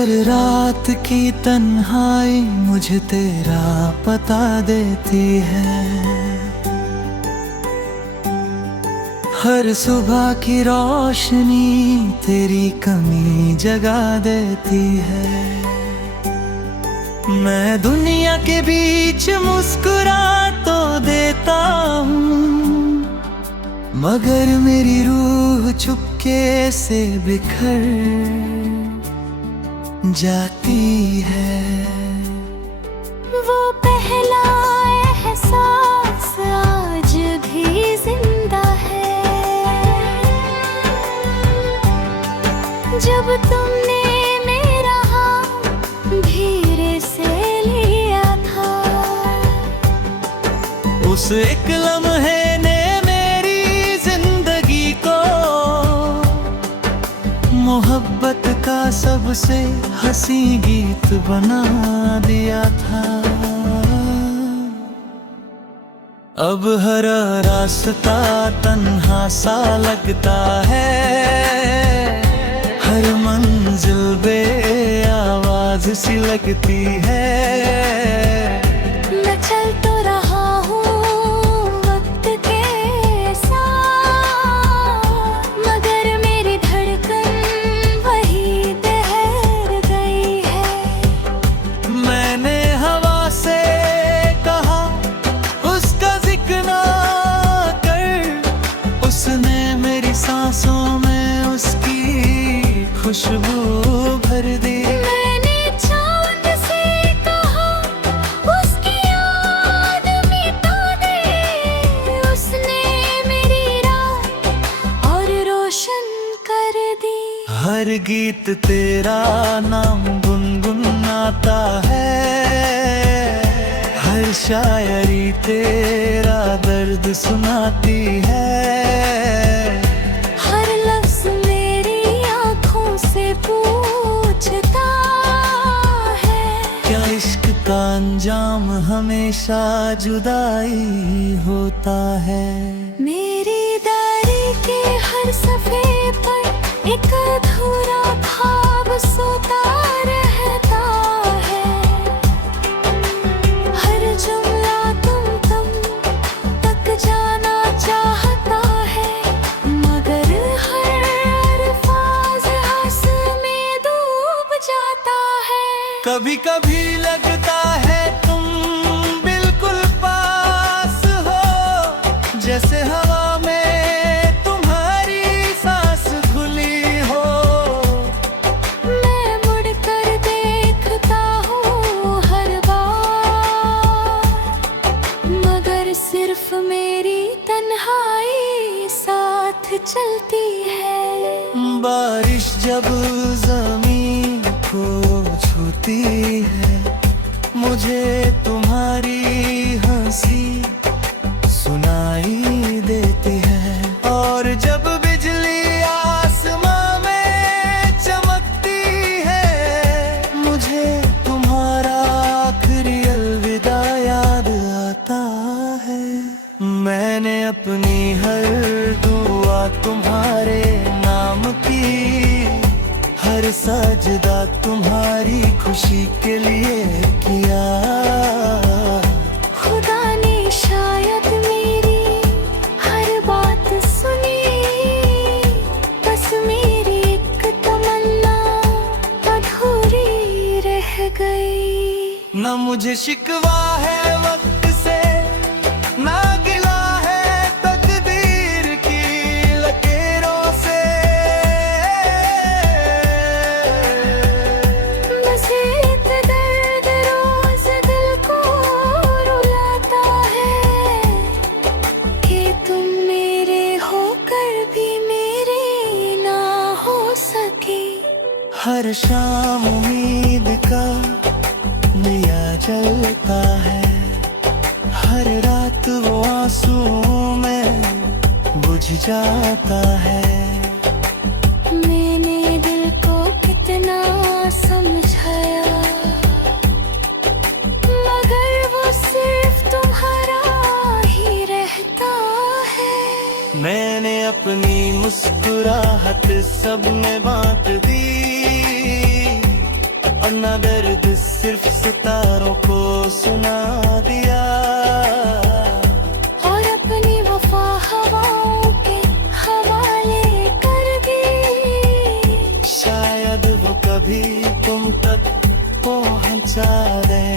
हर रात की तन्हाई मुझे तेरा पता देती है। हर सुबह की रोशनी तेरी कमी जगा देती है। मैं दुनिया के बीच मुस्कुरा तो देता हूँ, मगर मेरी रूह चुपके से बिखर जाती है। वो पहला एहसास आज भी जिंदा है, जब तुमने मेरा हाथ धीरे से लिया था। उस एक लम्हे ने मेरी जिंदगी को मोहब्बत का सबसे हंसी गीत बना दिया था। अब हर रास्ता तन्हा सा लगता है, हर मंजिल बे आवाज सी लगती है। मैं चल तो रहा हूँ वक्त के साथ, मगर मेरी धड़कन वही ठहर गई है। मैंने हवा से कहा उसका जिक्र ना कर, उसने मेरी सांसों में उसकी खुशबू भर दी। मैंने चांद से कहा उसकी याद मिटा दे, उसने मेरी रात और रोशन कर दी। हर गीत तेरा नाम गुनगुनाता है, हर शायरी तेरा दर्द सुनाती है। हर लफ्ज मेरी आँखों से पूछता है, क्या इश्क का अंजाम हमेशा जुदाई होता है। मेरी डायरी के हर सफ़े पर एक अधूरा ख्वाब सोता रहता है। हर जुमला तुम तक जाना चाहता है, मगर हर अल्फाज हंस में डूब जाता है। कभी कभी लगता है तुम बिल्कुल पास हो, जैसे हवा में तुम्हारी सांस घुली हो। मैं मुड़कर देखता हूँ हर बार, मगर सिर्फ मेरी तन्हाई साथ चलती है। बारिश जब जमीन को छूती है, मुझे तुम्हारी हंसी सुनाई देती है। और जब बिजली आसमां में चमकती है, मुझे तुम्हारा आखिरी अलविदा याद आता है। मैंने अपनी हर दुआ तुम्हारे नाम की, हर सजदा तुम्हारी खुशी के लिए किया। खुदा ने शायद मेरी हर बात सुनी, बस मेरी एक तमन्ना अधूरी रह गई। न मुझे शिकवा है वक्त से, ना गिला है तकदीर की लकीरों से। बस एक दर्द रोज दिल को रुलाता है, कि तुम मेरे होकर भी मेरे ना हो सके। हर शाम उम्मीद का दिया जलता है, हर रात वो आंसुओं में बुझ जाता है। मैंने दिल को कितना समझाया, मगर वो सिर्फ तुम्हारा ही रहता है। मैंने अपनी मुस्कुराहट सब में बांट दी, न दर्द सिर्फ सितारों को सुना दिया, और अपनी वफा हवाओं के हवाले कर दी। शायद वो कभी तुम तक पहुंचा दे।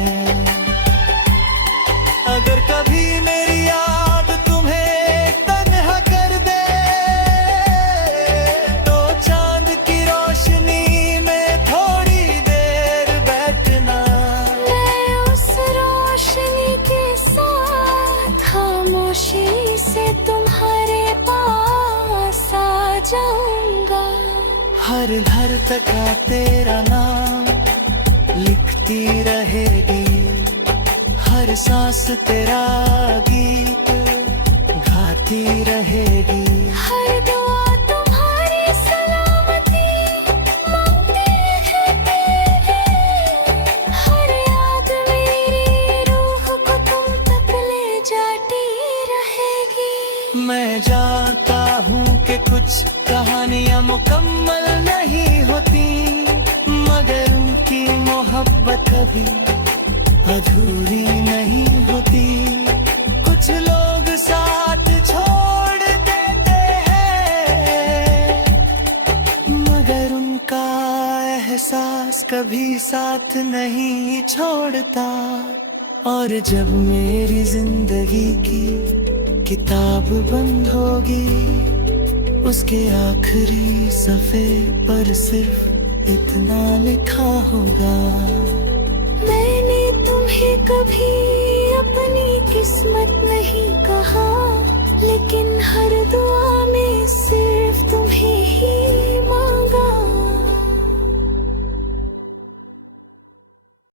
अगर कभी मेरी याद तुम्हें तन्हा कर दे, तो चांद की रोशनी में थोड़ी देर बैठना। मैं उस रोशनी के साथ खामोशी से तुम्हारे पास आ जाऊंगा। हर घर तक तेरा नाम लिखती रहेगी, हर सांस तेरा गीत गाती रहेगी। हर दुआ तुम्हारी सलामती मांगती है तेरे, हर याद मेरी रूह को तुम तक ले जाती रहेगी। मैं जानता हूँ कि कुछ कहानियाँ मुकम्मल नहीं होती, मगर उनकी मोहब्बत कभी अधूरी नहीं होती। कुछ लोग साथ छोड़ देते हैं, मगर उनका एहसास कभी साथ नहीं छोड़ता। और जब मेरी जिंदगी की किताब बंद होगी, उसके आखिरी सफ़े पर सिर्फ इतना लिखा होगा, मैंने तुम्हें कभी अपनी किस्मत नहीं कहा, लेकिन हर दुआ